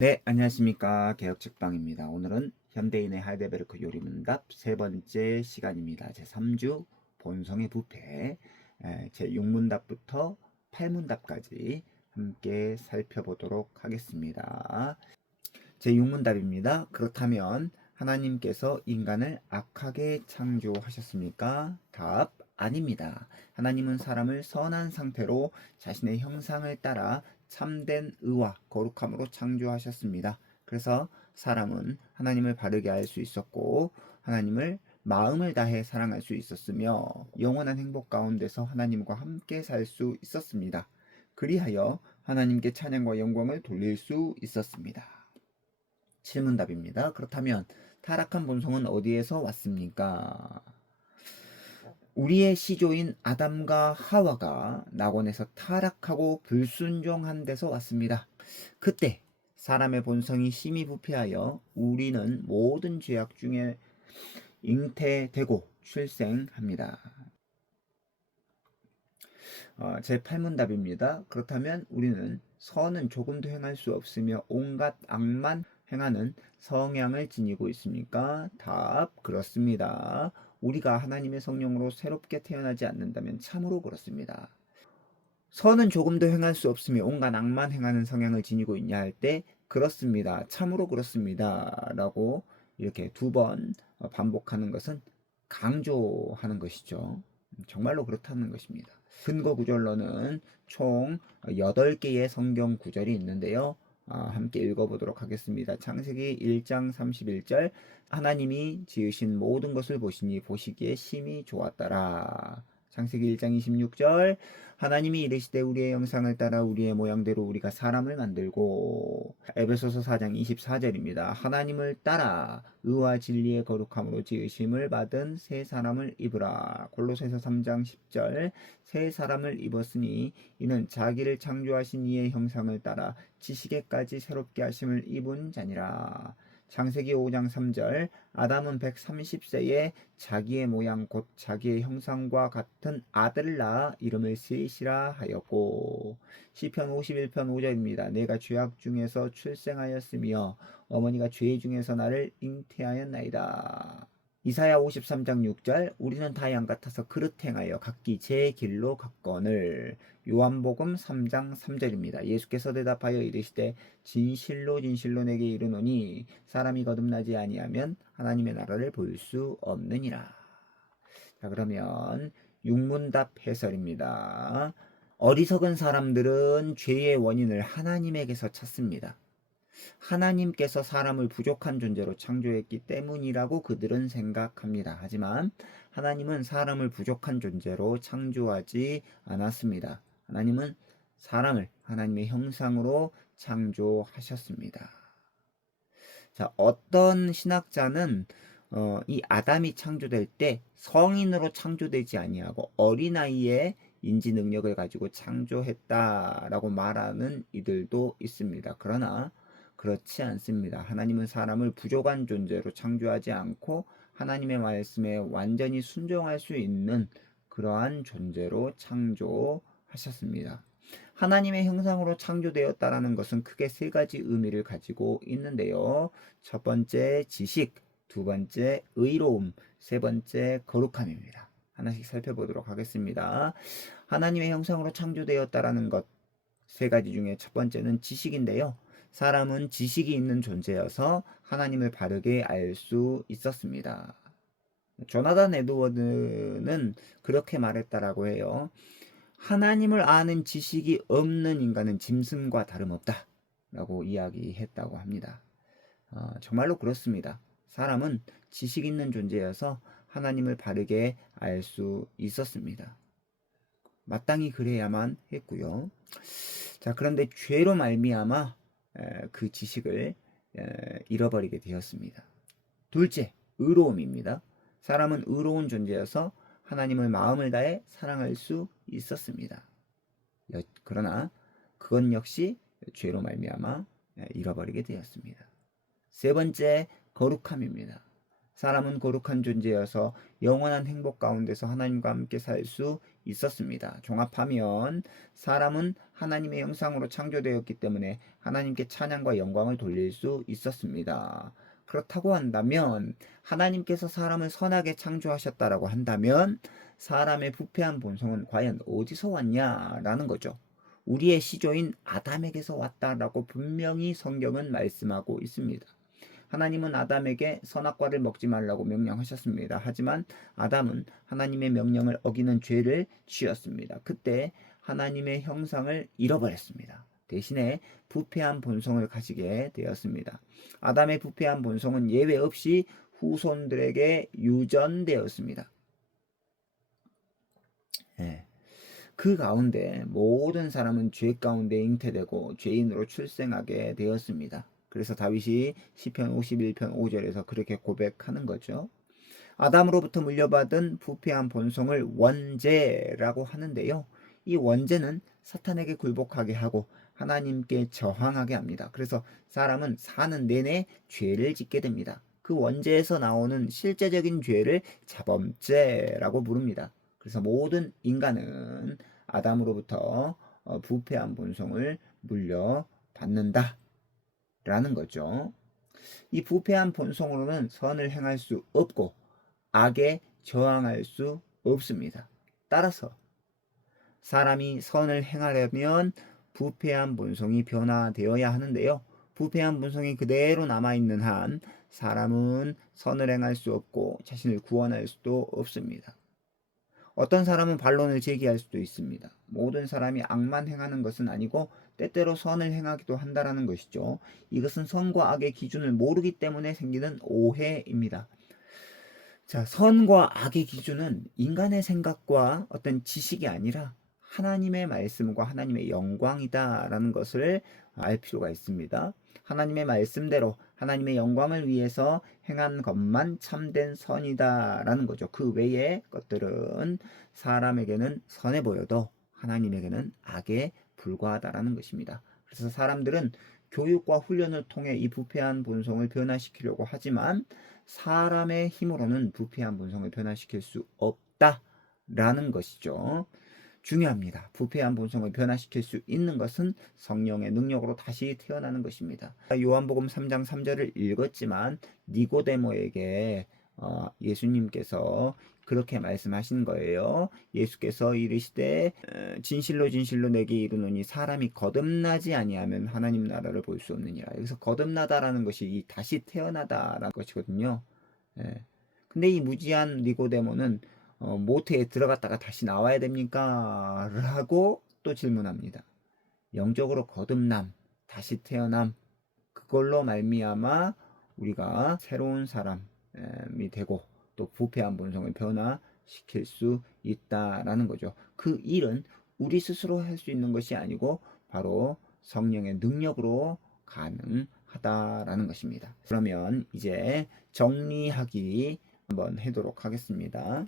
네, 안녕하십니까. 개혁책방입니다. 오늘은 현대인의 하이데베르크 요리문답 세 번째 시간입니다. 제3주 본성의 부패 제6문답부터 8문답까지 함께 살펴보도록 하겠습니다. 제6문답입니다. 그렇다면 하나님께서 인간을 악하게 창조하셨습니까? 답, 아닙니다. 하나님은 사람을 선한 상태로 자신의 형상을 따라 참된 의와 거룩함으로 창조하셨습니다. 그래서 사람은 하나님을 바르게 알 수 있었고 하나님을 마음을 다해 사랑할 수 있었으며 영원한 행복 가운데서 하나님과 함께 살 수 있었습니다. 그리하여 하나님께 찬양과 영광을 돌릴 수 있었습니다. 질문답입니다. 그렇다면 타락한 본성은 어디에서 왔습니까? 우리의 시조인 아담과 하와가 낙원에서 타락하고 불순종한 데서 왔습니다. 그때 사람의 본성이 심히 부패하여 우리는 모든 죄악 중에 잉태되고 출생합니다. 제8문답입니다. 그렇다면 우리는 선은 조금도 행할 수 없으며 온갖 악만 행하는 성향을 지니고 있습니까? 답, 그렇습니다. 우리가 하나님의 성령으로 새롭게 태어나지 않는다면 참으로 그렇습니다. 선은 조금도 행할 수 없으며 온갖 악만 행하는 성향을 지니고 있냐 할 때 그렇습니다. 참으로 그렇습니다. 라고 이렇게 두 번 반복하는 것은 강조하는 것이죠. 정말로 그렇다는 것입니다. 근거 구절로는 총 8개의 성경 구절이 있는데요. 함께 읽어보도록 하겠습니다. 창세기 1장 31절 하나님이 지으신 모든 것을 보시니 보시기에 심히 좋았더라. 창세기 1장 26절 하나님이 이르시되 우리의 형상을 따라 우리의 모양대로 우리가 사람을 만들고 에베소서 4장 24절입니다. 하나님을 따라 의와 진리의 거룩함으로 지으심을 받은 새 사람을 입으라. 골로새서 3장 10절 새 사람을 입었으니 이는 자기를 창조하신 이의 형상을 따라 지식에까지 새롭게 하심을 입은 자니라. 창세기 5장 3절 아담은 130세에 자기의 모양 곧 자기의 형상과 같은 아들을 낳아 이름을 셋이라 하였고 시편 51편 5절입니다. 내가 죄악 중에서 출생하였으며 어머니가 죄 중에서 나를 잉태하였나이다. 이사야 53장 6절 우리는 다 양 같아서 그릇 행하여 각기 제 길로 갔거늘. 요한복음 3장 3절입니다. 예수께서 대답하여 이르시되 진실로 진실로 내게 이르노니 사람이 거듭나지 아니하면 하나님의 나라를 볼 수 없느니라. 자, 그러면 육문답 해설입니다. 어리석은 사람들은 죄의 원인을 하나님에게서 찾습니다. 하나님께서 사람을 부족한 존재로 창조했기 때문이라고 그들은 생각합니다. 하지만 하나님은 사람을 부족한 존재로 창조하지 않았습니다. 하나님은 사람을 하나님의 형상으로 창조하셨습니다. 자, 어떤 신학자는 이 아담이 창조될 때 성인으로 창조되지 아니하고 어린아이의 인지 능력을 가지고 창조했다라고 말하는 이들도 있습니다. 그러나 그렇지 않습니다. 하나님은 사람을 부족한 존재로 창조하지 않고 하나님의 말씀에 완전히 순종할 수 있는 그러한 존재로 창조하셨습니다. 하나님의 형상으로 창조되었다라는 것은 크게 세 가지 의미를 가지고 있는데요. 첫 번째 지식, 두 번째 의로움, 세 번째 거룩함입니다. 하나씩 살펴보도록 하겠습니다. 하나님의 형상으로 창조되었다라는 것 세 가지 중에 첫 번째는 지식인데요. 사람은 지식이 있는 존재여서 하나님을 바르게 알 수 있었습니다. 조나단 에드워드는 그렇게 말했다라고 해요. 하나님을 아는 지식이 없는 인간은 짐승과 다름없다 라고 이야기했다고 합니다. 정말로 그렇습니다. 사람은 지식 있는 존재여서 하나님을 바르게 알 수 있었습니다. 마땅히 그래야만 했고요. 자, 그런데 죄로 말미암아 그 지식을 잃어버리게 되었습니다. 둘째, 의로움입니다. 사람은 의로운 존재여서 하나님을 마음을 다해 사랑할 수 있었습니다. 그러나 그건 역시 죄로 말미암아 잃어버리게 되었습니다. 세 번째, 거룩함입니다. 사람은 거룩한 존재여서 영원한 행복 가운데서 하나님과 함께 살 수 있었습니다. 종합하면 사람은 하나님의 형상으로 창조되었기 때문에 하나님께 찬양과 영광을 돌릴 수 있었습니다. 그렇다고 한다면 하나님께서 사람을 선하게 창조하셨다라고 한다면 사람의 부패한 본성은 과연 어디서 왔냐라는 거죠. 우리의 시조인 아담에게서 왔다라고 분명히 성경은 말씀하고 있습니다. 하나님은 아담에게 선악과를 먹지 말라고 명령하셨습니다. 하지만 아담은 하나님의 명령을 어기는 죄를 지었습니다. 그때 하나님의 형상을 잃어버렸습니다. 대신에 부패한 본성을 가지게 되었습니다. 아담의 부패한 본성은 예외 없이 후손들에게 유전되었습니다. 네. 그 가운데 모든 사람은 죄 가운데 잉태되고 죄인으로 출생하게 되었습니다. 그래서 다윗이 시편 51편 5절에서 그렇게 고백하는 거죠. 아담으로부터 물려받은 부패한 본성을 원죄라고 하는데요. 이 원죄는 사탄에게 굴복하게 하고 하나님께 저항하게 합니다. 그래서 사람은 사는 내내 죄를 짓게 됩니다. 그 원죄에서 나오는 실제적인 죄를 자범죄라고 부릅니다. 그래서 모든 인간은 아담으로부터 부패한 본성을 물려받는다 라는 거죠. 이 부패한 본성으로는 선을 행할 수 없고 악에 저항할 수 없습니다. 따라서 사람이 선을 행하려면 부패한 본성이 변화되어야 하는데요. 부패한 본성이 그대로 남아있는 한 사람은 선을 행할 수 없고 자신을 구원할 수도 없습니다. 어떤 사람은 반론을 제기할 수도 있습니다. 모든 사람이 악만 행하는 것은 아니고 때때로 선을 행하기도 한다라는 것이죠. 이것은 선과 악의 기준을 모르기 때문에 생기는 오해입니다. 자, 선과 악의 기준은 인간의 생각과 어떤 지식이 아니라 하나님의 말씀과 하나님의 영광이다라는 것을 알 필요가 있습니다. 하나님의 말씀대로 하나님의 영광을 위해서 행한 것만 참된 선이다라는 거죠. 그 외의 것들은 사람에게는 선해 보여도 하나님에게는 악에 불과하다라는 것입니다. 그래서 사람들은 교육과 훈련을 통해 이 부패한 본성을 변화시키려고 하지만 사람의 힘으로는 부패한 본성을 변화시킬 수 없다라는 것이죠. 중요합니다. 부패한 본성을 변화시킬 수 있는 것은 성령의 능력으로 다시 태어나는 것입니다. 요한복음 3장 3절을 읽었지만 니고데모에게 예수님께서 그렇게 말씀하신 거예요. 예수께서 이르시되 진실로 진실로 내게 이르노니 사람이 거듭나지 아니하면 하나님 나라를 볼 수 없느니라. 여기서 거듭나다라는 것이 이 다시 태어나다라는 것이거든요. 예. 근데 이 무지한 니고데모는 모태에 들어갔다가 다시 나와야 됩니까? 라고 또 질문합니다. 영적으로 거듭남, 다시 태어남, 그걸로 말미암아 우리가 새로운 사람이 되고 또 부패한 본성을 변화시킬 수 있다라는 거죠. 그 일은 우리 스스로 할 수 있는 것이 아니고 바로 성령의 능력으로 가능하다라는 것입니다. 그러면 이제 정리하기 한번 하도록 하겠습니다.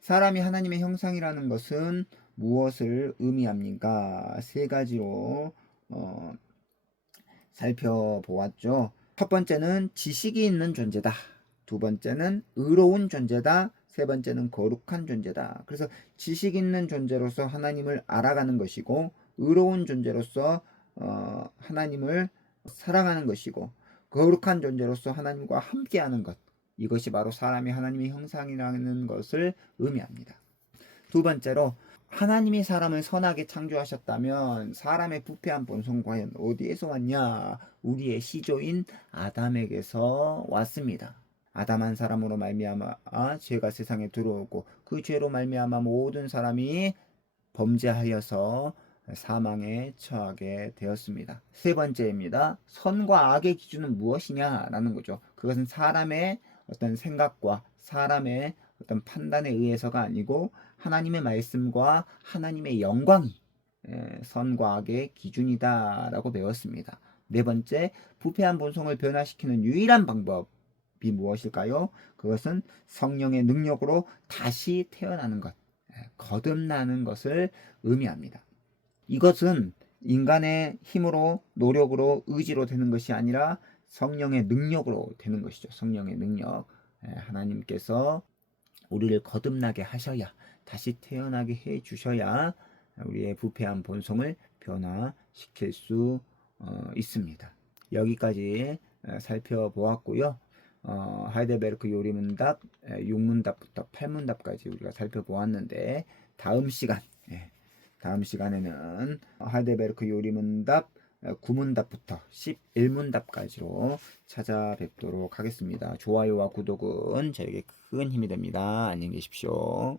사람이 하나님의 형상이라는 것은 무엇을 의미합니까? 세 가지로 살펴보았죠. 첫 번째는 지식이 있는 존재다. 두 번째는 의로운 존재다. 세 번째는 거룩한 존재다. 그래서 지식 있는 존재로서 하나님을 알아가는 것이고 의로운 존재로서 하나님을 사랑하는 것이고 거룩한 존재로서 하나님과 함께하는 것, 이것이 바로 사람이 하나님의 형상이라는 것을 의미합니다. 두 번째로 하나님이 사람을 선하게 창조하셨다면 사람의 부패한 본성 과연 어디에서 왔냐? 우리의 시조인 아담에게서 왔습니다. 아담 한 사람으로 말미암아 죄가 세상에 들어오고 그 죄로 말미암아 모든 사람이 범죄하여서 사망에 처하게 되었습니다. 세 번째입니다. 선과 악의 기준은 무엇이냐라는 거죠. 그것은 사람의 어떤 생각과 사람의 어떤 판단에 의해서가 아니고 하나님의 말씀과 하나님의 영광이 선과 악의 기준이다라고 배웠습니다. 네 번째, 부패한 본성을 변화시키는 유일한 방법이 무엇일까요? 그것은 성령의 능력으로 다시 태어나는 것, 거듭나는 것을 의미합니다. 이것은 인간의 힘으로, 노력으로, 의지로 되는 것이 아니라 성령의 능력으로 되는 것이죠. 성령의 능력. 하나님께서 우리를 거듭나게 하셔야, 다시 태어나게 해 주셔야 우리의 부패한 본성을 변화시킬 수 있습니다. 여기까지 살펴보았고요. 하이델베르크 요리문답 6문답부터 8문답까지 우리가 살펴보았는데, 다음 시간에는 하이델베르크 요리문답 9문답부터 11문답까지로 찾아뵙도록 하겠습니다. 좋아요와 구독은 저에게 큰 힘이 됩니다. 안녕히 계십시오.